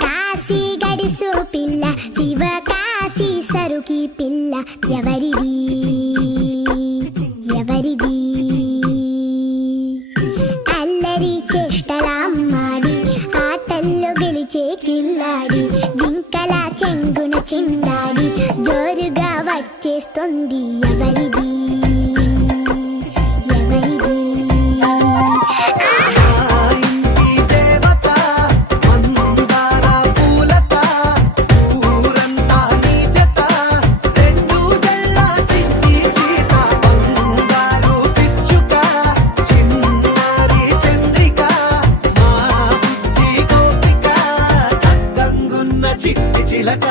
కాశీ గడిసు పిల్ల శివ కాశీ సరుకి పిల్ల ఎవరిది ఎవరిది అల్లరి చేష్టలామ్మాడి ఆటల్లో గెలిచే కిల్లాడి జింకల చెంగున చిందాడి జోరుగా వచ్చేస్తుంది ఎవరిది ఎవరిది చిట్టి చిలక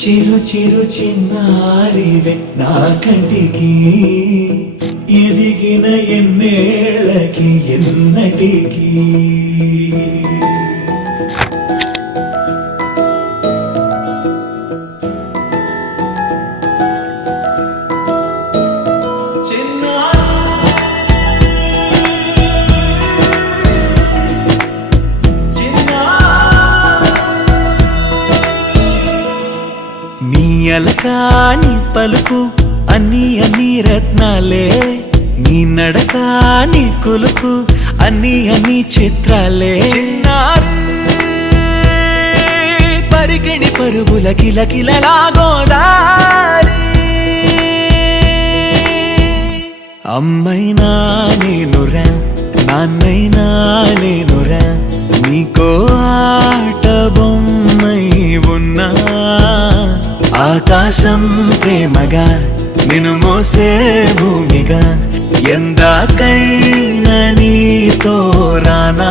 చిరు చిరు చిన్నారివే నా కంటికి ఎదిగిన ఎన్నేళ్ళకి ఎన్నటికి అలకాని పలుకు అన్ని అన్ని రత్నాలే నీ నడక నీ కులుకు అన్ని అన్ని చిత్రాలే చిన్నారు పరికిణి పరుగుల కిలకిలలా గోదారి అమ్మైనా నేనురా నాన్నైనా నేనురా నీకో ఆట బొమ్మై ఉన్నా ఆకాశం ప్రేమగా నిన్ను మోసే భూమిగా ఎందాకైనా నీతో రానా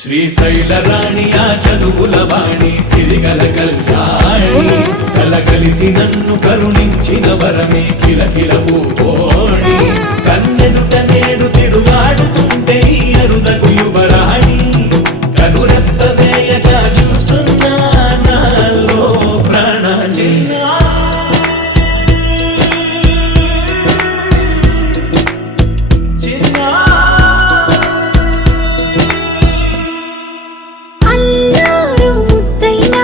శ్రీశైల రాణి ఆ చదువుల వాణి సిరిగల కళ్యాణి కలగలిసి నన్ను కరుణించిన వరమే కిలకిల పూకోణి కన్నెదుట నేడు తిరుగాడుతుంటే ఈ అరుదకు యువరాణి కనురెప్ప వేయక చూస్తున్నా నాలో ప్రాణ అల్లారు ముద్దైనా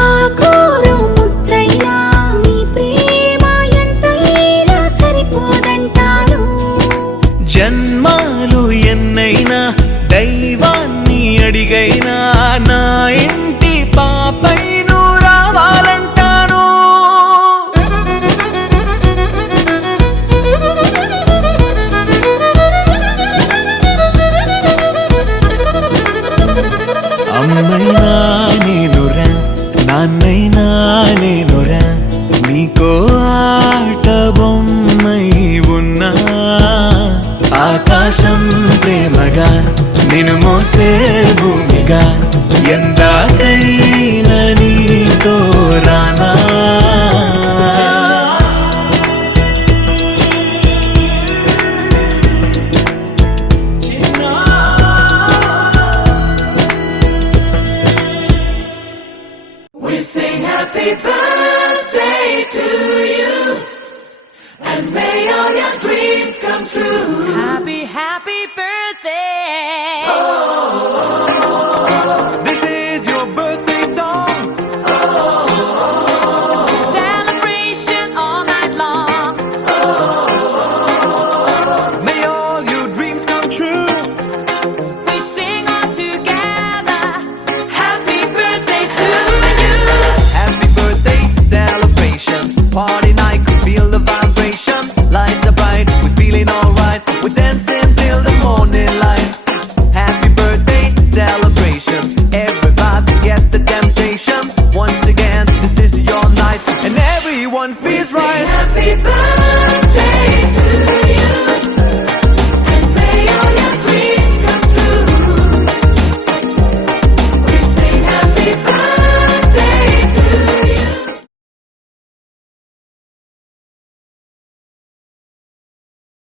ఆకూరు ముద్దైనా నీ ప్రేమ ఎంతైనా సరిపోదంటాను జన్మాలు ఎన్నైనా దైవాన్ని అడిగైనా నా ఇంటి పాపై నువ్వు రావాలంటాను అమ్మైనా నేనురా నాన్నైనా నేనురా నీకో ఆట బొమ్మై ఉన్నా ఆకాశం ప్రేమగా నిన్ను మోసే భూమిగా ఎందాకైనా నీతో రానా We sing happy birthday to you and may all your dreams come true. Happy birthday.